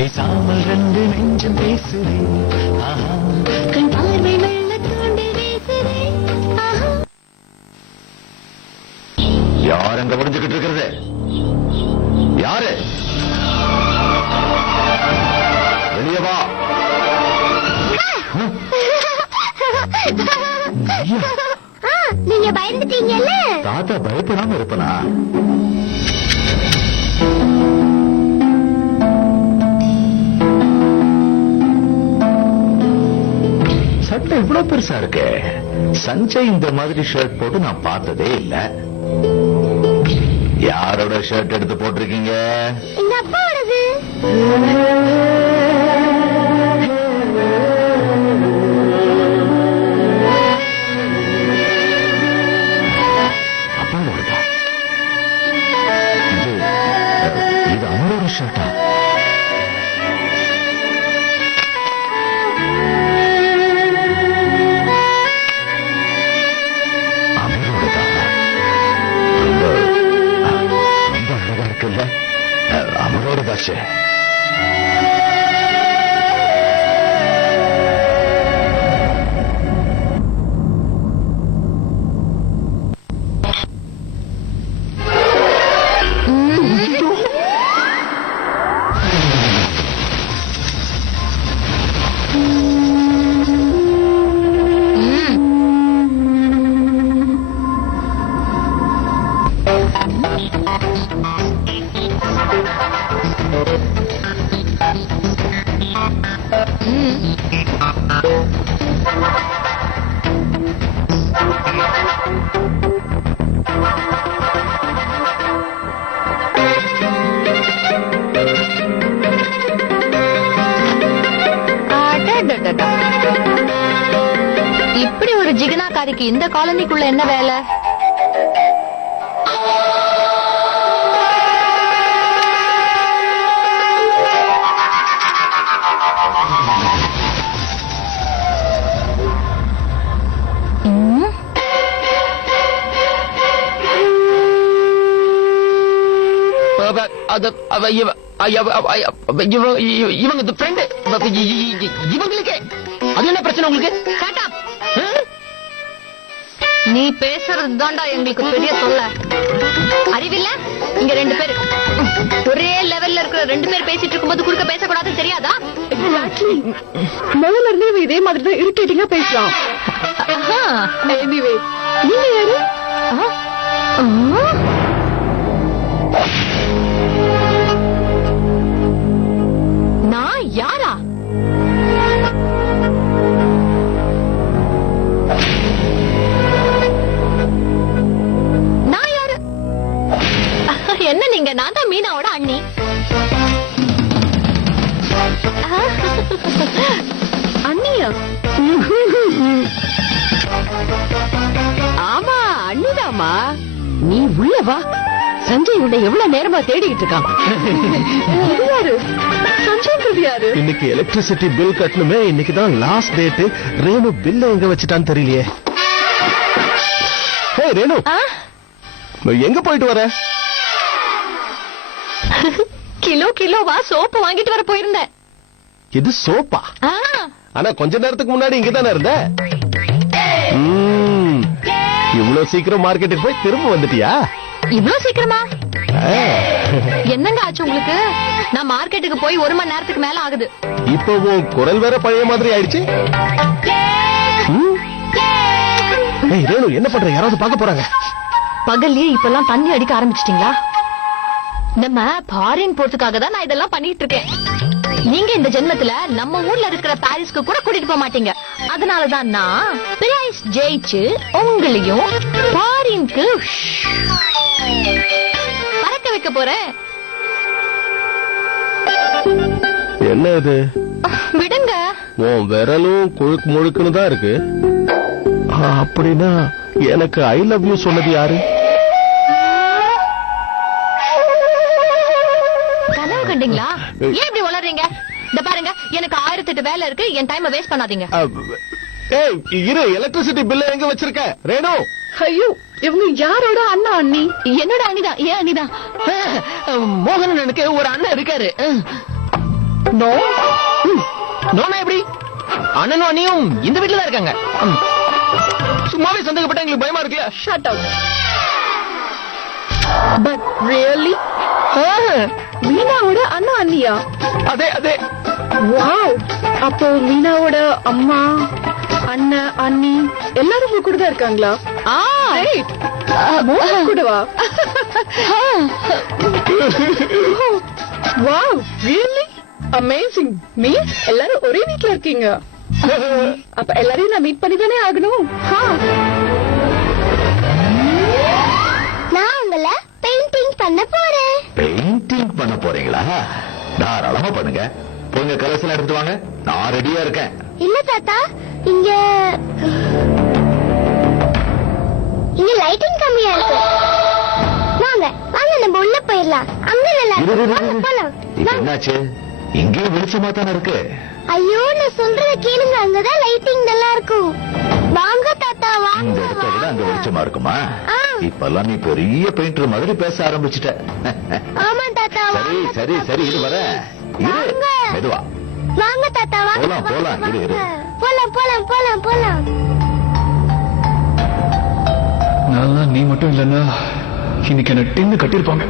பேசாமல் ரெண்டு நெஞ்சம் பேசுதே கண் பார்வை மெல்ல தூண்டி வீசுதே. யார் அங்க முடிஞ்சுக்கிட்டு இருக்கிறது? யாரு? வெளியே வா. நீங்க பயந்துட்டீங்கல்ல? தாத்தா பயப்படாம இருப்பனா? சட்டை இவ்வளவு பெருசா இருக்கு. சஞ்சய் இந்த மாதிரி ஷர்ட் போட்டு நான் பார்த்ததே இல்ல. யாரோட ஷர்ட் எடுத்து போட்டிருக்கீங்க? எங்க அப்பாவோடது. அப்பாவோடதா? இது அவனோட ஷர்ட்டா? அவனோட தாச்சு. இப்படி ஒரு ஜிகனாக்காரிக்கு இந்த காலனிக்குள்ள என்ன வேலை? இவங்க ஃப்ரெண்ட் இவங்களுக்கே அது என்ன பிரச்சனை உங்களுக்கு? நீ பேசுறது தாண்டா எங்களுக்கு பெரிய சொல்ல. அறிவில்ல? இங்க ரெண்டு பேரு ஒரே லெவல்ல இருக்கிற ரெண்டு பேர் பேசிட்டு இருக்கும்போது குறுக்க பேசக்கூடாதுன்னு தெரியாதா? முதல்ல இருந்தே இதே மாதிரி தான் இரிட்டேட்டிங்கா பேசலாம். எனிவே நீங்க யாரு? நான் யாரா? நான் யாரு? என்ன நீங்க? நான் தான் மீனாவோட அண்ணி. அண்ணியா? ஆமா அண்ணிதாமா. நீ உள்ள வா. சஞ்சய் உன்னை எவ்வளவு நேரமா தேடிட்டு இருக்கான். இது யாரு? சஞ்சய்ங்கிறது யாரு? இன்னைக்கு எலக்ட்ரிசிட்டி பில் கட்டணுமே. இன்னைக்கு தான் லாஸ்ட் டேட். ரேணு பில்ல எங்க வச்சுட்டான்னு தெரியலையே. ஏய் ரேணு, எங்க போயிட்டு வர? கிலோவா சோப்பு வாங்கிட்டு வர போயிருந்தேன். இது சோப்பா? ஆனா கொஞ்ச நேரத்துக்கு முன்னாடி இங்கதானே இருந்த. இவ்வளவு சீக்கிரம் மார்க்கெட்டுக்கு போய் திரும்ப வந்துட்டியா? இவ்வளவு சீக்கிரமா? என்னங்க ஆச்சு உங்களுக்கு? நான் மார்க்கெட்டுக்கு போய் 1 மணி நேரத்துக்கு மேல ஆகுது. இப்போ உன் குரல் வேற பழைய மாதிரி ஆயிடுச்சு. ஏய் ரேணு, என்ன பண்ற? யாராவது பார்க்க போறாங்க. பகல்லே இப்பெல்லாம் தண்ணி அடிக்க ஆரம்பிச்சிட்டீங்களா? நம்ம ஃபாரின் போறதுக்காக தான் நான் இதெல்லாம் பண்ணிட்டு இருக்கேன். நீங்க இந்த ஜென்மத்துல நம்ம ஊர்ல இருக்கிற பாரிஸ்க்கு கூட கூட்டிட்டு போக மாட்டீங்க. அதனாலதான் நான் பிரைஸ் ஜெயிச்சு உங்களையும் ஃபாரின்க்கு பறக்க வைக்க போறேன். என்ன இது? விடுங்க. உன் விரலும் கொழுக்கு முழுக்குன்னு தான் இருக்கு. அப்படின்னா எனக்கு ஐ லவ் யூ சொன்னது யாரு? கனவு கண்டீங்களா? ஏன் இப்படி வளர்றீங்க? இந்த பாருங்க, எனக்கு 1008 வேலை இருக்கு. என் டைம் வேஸ்ட் பண்ணாதீங்க. ஏய் இரு, எலக்ட்ரிசிட்டி பில்ல எங்க வச்சிருக்க? ரேணு, ஐயோ இவங்க யாரோட அண்ணா? அண்ணி என்னோட அண்ணிதான். ஏன் அண்ணிதான்? மோகன் எனக்கு ஒரு அண்ணன் இருக்காரு. நோ. நோனா எப்படி? அண்ணனும் அண்ணியும் இந்த வீட்டுல தான் இருக்காங்க. சும்மாவே சந்தேகப்பட்ட எங்களுக்கு பயமா இருக்குல்ல. Shut up. But really? மீனாவோட அண்ணா அண்ணியா? அதே அதே. வாவ். அப்போ மீனாவோட அம்மா அண்ணன் அண்ணி எல்லாரும் உங்க கூட தான் இருக்காங்களா? Great. மோகன் கூடவா? Wow, really? Amazing. மீன்ஸ் எல்லாரும் ஒரே வீட்ல இருக்கீங்க. அப்ப எல்லாரையும் நான் மீட் பண்ணி தானே ஆகணும். நான் உங்களை பெயிண்டிங் பண்ண போறேன். பெயிண்டிங் பண்ண போறீங்களா? தாராளமா பண்ணுங்க. போங்க, கலர்ஸ் எல்லாம் எடுத்து வாங்க. நான் ரெடியா இருக்கேன். இல்ல தாத்தா, இங்க லைட்டிங் கம்மியா இருக்கு. வாங்க வாங்க, நம்ம உள்ள போயிடலாம். அங்க நல்லா இருக்கு. வாங்க, போலாம். இது என்னாச்சு? இங்கேயும் வெளிச்சமா தானே இருக்கு. ஐயோ, நான் சொல்றத கேளுங்க. அங்கதான் லைட்டிங் நல்லா இருக்கும். வாங்க தாத்தா, இந்த வாங்க. இடத்தை விட அங்க வெளிச்சமா இருக்குமா? ஆ. இப்பெல்லாம் நீ பெரிய பெயிண்டர் மாதிரி பேச ஆரம்பிச்சுட்ட. ஆமா தாத்தா, சரி வாங்க சரி தாத்தா. சரி, இது வர இரு. வாங்க. மெதுவா வாங்க தாத்தா, வாங்க. போலாம், போலாம். வாங்க, இரு, இரு. வாங்க. போலாம் போலாம் போலாம் போலாம். நல்லா நீ மட்டும் இல்லன்னா இன்னைக்கு என்ன டின்னு கட்டிருப்பாங்க.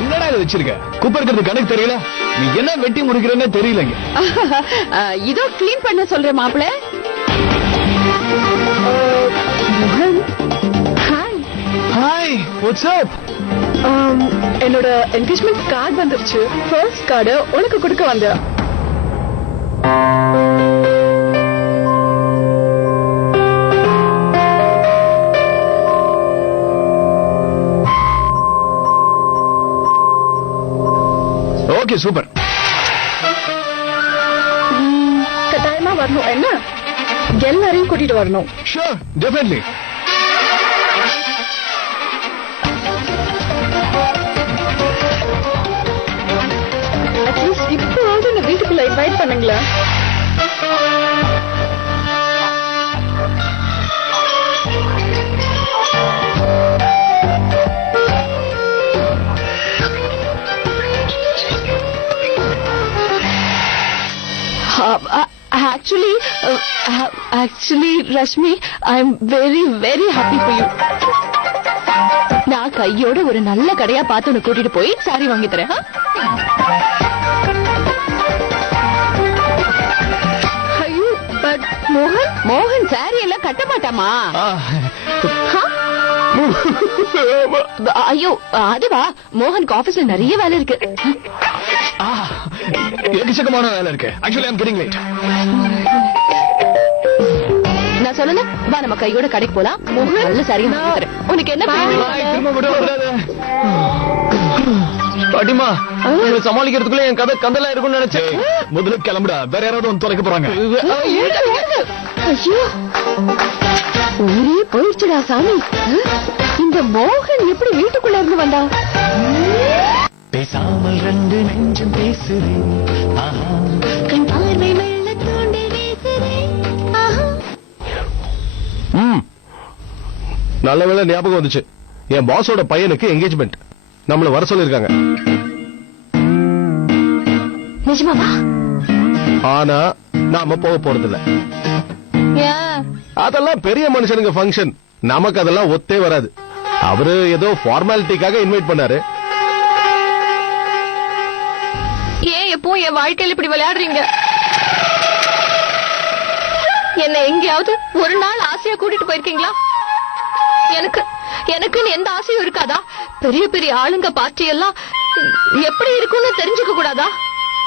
என்னடா இதை வச்சிருக்க? குப்பை இருக்கிறது கணக்கு தெரியல. நீ என்ன வெட்டி முடிக்கிறன்னு தெரியலங்க. இதோ கிளீன் பண்ண சொல்றேன் மாப்பிள்ள. மோகன், ஹாய். Hi, what's up? என்னோட என்கேஜ்மெண்ட் கார்டு வந்துருச்சு. ஃபர்ஸ்ட் கார்டு உனக்கு கொடுக்க வந்தேன். Okay, super. கட்டாயமா வரணும். என்ன எல்லாரையும் கூட்டிட்டு வரணும். Sure, definitely. அட்லீஸ்ட் இப்போவாவது இந்த வீட்டுக்குள்ள இன்வைட் பண்ணுங்களேன். Actually, Rashmi, I'm very, very happy for you. நான் கையோட ஒரு நல்ல கடையா பார்த்து உன்னை கூட்டிட்டு போய் சாரி வாங்கி தரேன். ஐயோ, பட் மோகன் சாரி எல்லாம் கட்ட மாட்டாமா? ஐயோ, அதுவா, மோகனுக்கு ஆபீஸ்ல நிறைய வேலை இருக்கு. எக்கச்சக்கமான வேலை இருக்கு. Actually I am getting late. நான் சொல்லல, வா நம்ம கையோட கடைக்கு போலாம். மோகன் நல்ல சாரி வாங்கி தரேன். உனக்கு என்ன திரும்ப விட கூடாது. பாட்டிமா, உங்களை சமாளிக்கிறதுக்குள்ள என் கதை கந்தலா இருக்கும்னு நினைச்சேன். முதல்ல கிளம்புடா, வேற யாராவது வந்து தொலைக்க போறாங்க. ஐயோ, ஊரே போயிடுச்சுடா சாமி. இந்த மோகன் எப்படி வீட்டுக்குள்ள இருந்து வந்தா? பேசாமல் ரெண்டு நெஞ்சம் பேசுதே. ஆஹா, கண் பார்வை மெல்ல தூண்டி வீசுதே. ஆஹா, நல்ல வேளை ஞாபகம் வந்துச்சு. என் பாஸோட பையனுக்கு என்கேஜ்மெண்ட். நம்மள வர சொல்லிருக்காங்க. நிஜமாவா? ஆனா நாம போக போறதில்ல. ஏன்? அதெல்லாம் பெரிய மனுஷனுங்க ஃபங்க்ஷன். நமக்கு அதெல்லாம் ஒத்தே வராது. அவரு ஏதோ ஃபார்மாலிட்டிக்காக இன்வைட் பண்ணாரு. ஏன் எப்போ என் வாழ்க்கையில இப்படி விளையாடுறீங்க? என்ன எங்கேயாவது ஒரு நாள் ஆசையா கூட்டிட்டு போயிருக்கீங்களா? எனக்குன்னு எந்த ஆசையும் இருக்காதா? பெரிய பெரிய ஆளுங்க பார்ட்டி எல்லாம் எப்படி இருக்கும்னு தெரிஞ்சுக்க கூடாதா?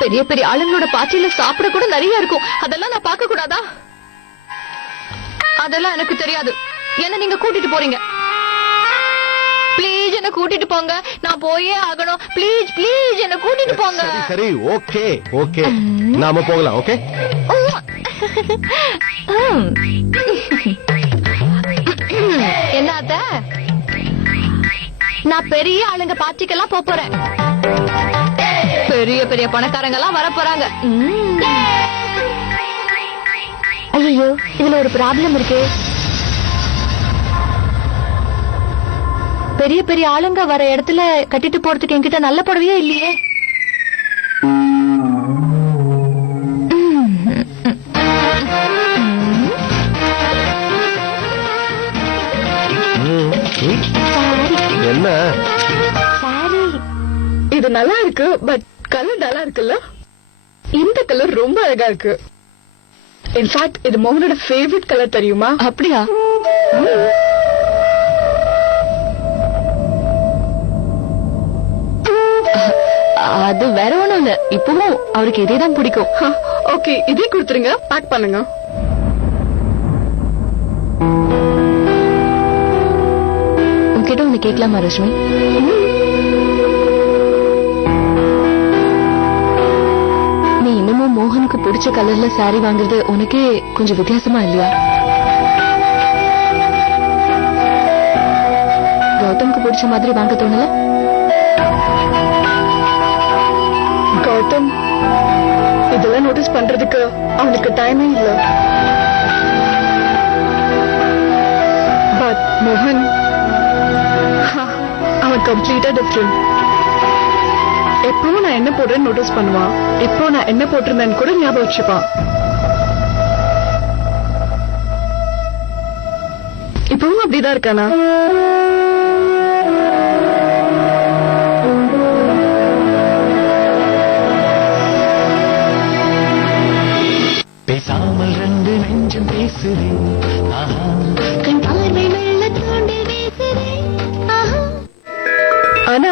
பெரிய பெரிய ஆளுங்களோட பார்ட்டியில சாப்பிட கூட நிறைய இருக்கும். அதெல்லாம் நான் பார்க்க கூடாதா? அதெல்லாம் எனக்கு தெரியாது. என்ன நீங்க கூட்டிட்டு போறீங்க. ப்ளீஸ் என்ன கூட்டிட்டு போங்க. நான் போயே ஆகணும். ப்ளீஸ் ப்ளீஸ் என்ன கூட்டிட்டு போங்க. சரி ஓகே ஓகே நாம போகலாம். ஓகே என்ன அத்த? நான் பெரிய ஆளுங்க பார்ட்டிக்கெல்லாம் போறேன். பெரிய பெரிய பணக்காரங்க எல்லாம் வர போறாங்க. ஐயோ இதுல ஒரு ப்ராப்ளம் இருக்கு. பெரிய பெரிய ஆளுங்க வர இடத்துல கட்டிட்டு போறதுக்கு என்கிட்ட நல்ல புடவையே இல்லையே. என்ன சாரி. இது நல்லா இருக்கு, பட் கலர் நல்லா இருக்குல்ல? இந்த கலர் ரொம்ப அழகா இருக்கு. இன்ஃபேக்ட் இது மோகனோட ஃபேவரட் கலர், தெரியுமா? அப்படியா? அது வேற ஒண்ணும் இல்ல. இப்பவும் அவருக்கு இதேதான் பிடிக்கும். ஓகே இதே கொடுத்துருங்க, பேக் பண்ணுங்க. உன்கிட்ட ஒண்ணு கேட்கலாமா ரஷ்மி? நீ இன்னமும் மோகனுக்கு பிடிச்ச கலர்ல சாரி வாங்குறது உனக்கே கொஞ்சம் வித்தியாசமா இல்லையா? கௌதம்க்கு பிடிச்ச மாதிரி வாங்க தோணல? கௌதம் இதெல்லாம் நோட்டீஸ் பண்றதுக்கு அவனுக்கு டைமே இல்ல. பட் மோகன் அவன் கம்ப்ளீட்டா டிஃபரெண்ட். எப்பவும் நான் என்ன போடுறேன்னு நோட்டீஸ் பண்ணுவான். இப்போ நான் என்ன போட்டிருந்தேன்னு கூட ஞாபகம் வச்சுப்பான். இப்பவும் அப்படிதான் இருக்கானா? பேசாமல் ரெண்டு நெஞ்சம் பேசுதே. கண் பார்வை மெல்ல தோண்டி வீசுதே. ஆனா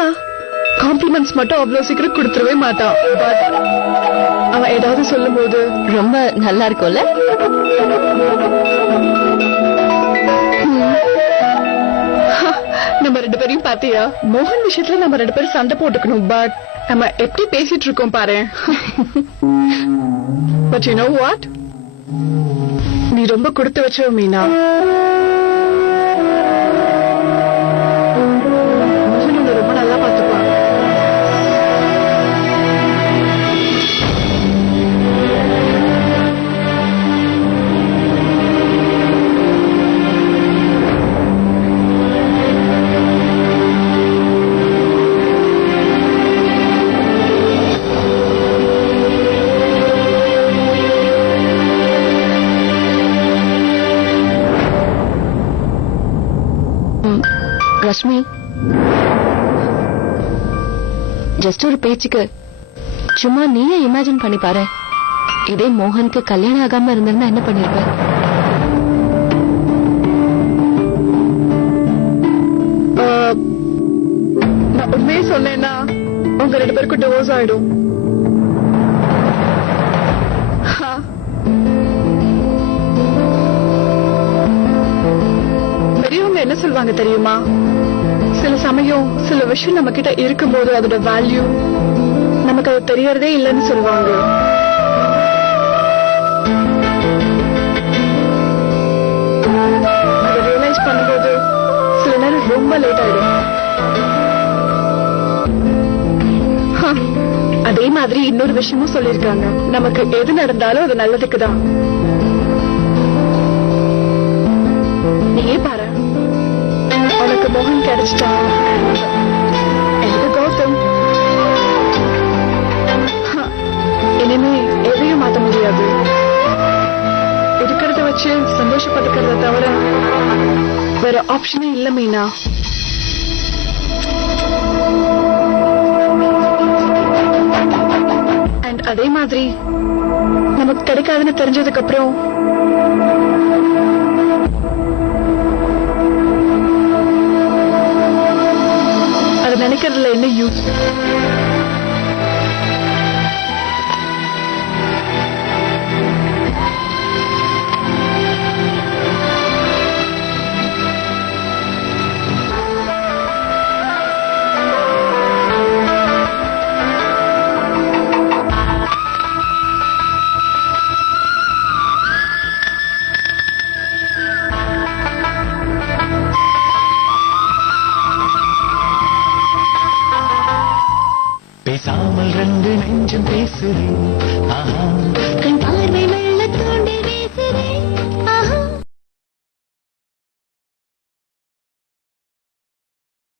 காம்ப்ளிமெண்ட்ஸ் மட்டும் அவ்வளவு சீக்கிரம் கொடுத்துடவே மாட்டான். பட் அவன் ஏதாவது சொல்லும் போது ரொம்ப நல்லா இருக்கும்ல? நம்ம ரெண்டு பேரையும் பாத்தியா? மோகன் விஷயத்துல நம்ம ரெண்டு பேரும் சண்டை போட்டுக்கணும். பட் நம்ம எப்படி பேசிட்டு இருக்கோம் பாரு. பட் யூ நோ வாட், நீ ரொம்ப கொடுத்து வச்ச மீனா. மோகன் உன்னை ரொம்ப நல்லா பாத்துப்பான். ரஷ்மி, ஜஸ்ட் ஒரு பேச்சுக்கு சும்மா நீயே இமேஜின் பண்ணி பாரு. இதே மோகனுக்கு கல்யாணம் ஆகாம இருந்திருந்தா என்ன பண்ணிருப்ப? நான் உண்மையே சொன்னேன்னா உங்க ரெண்டு பேருக்கும் டிவோர்ஸ் ஆயிடும். பெரியவங்க என்ன சொல்வாங்க தெரியுமா? சில சமயம் சில விஷயம் நம்ம கிட்ட இருக்கும்போது அதோட வேல்யூ நமக்கு அது தெரியறதே இல்லைன்னு சொல்லுவாங்க. அதை ரியலைஸ் பண்ணும்போது சில நேரம் ரொம்ப லேட் ஆயிடும். அதே மாதிரி இன்னொரு விஷயமும் சொல்லிருக்காங்க, நமக்கு எது நடந்தாலும் அது நல்லதுக்கு தான். நீயே பாரு, உனக்கு மோகன் கிடைச்சிட்டான். எனக்கு கௌதம். இனிமே எதையும் மாத்த முடியாது. இருக்கிறத வச்சு சந்தோஷப்பட்டுக்கிறத தவிர வேற ஆப்ஷனே இல்ல மீனா. அண்ட் அதே மாதிரி நமக்கு கிடைக்காதுன்னு தெரிஞ்சதுக்கு அப்புறம் அதை நினைக்கிறதுல என்ன யூஸ்? பேசாமல் ரெண்டு நெஞ்சம் பேசுது. ஆஹா கண்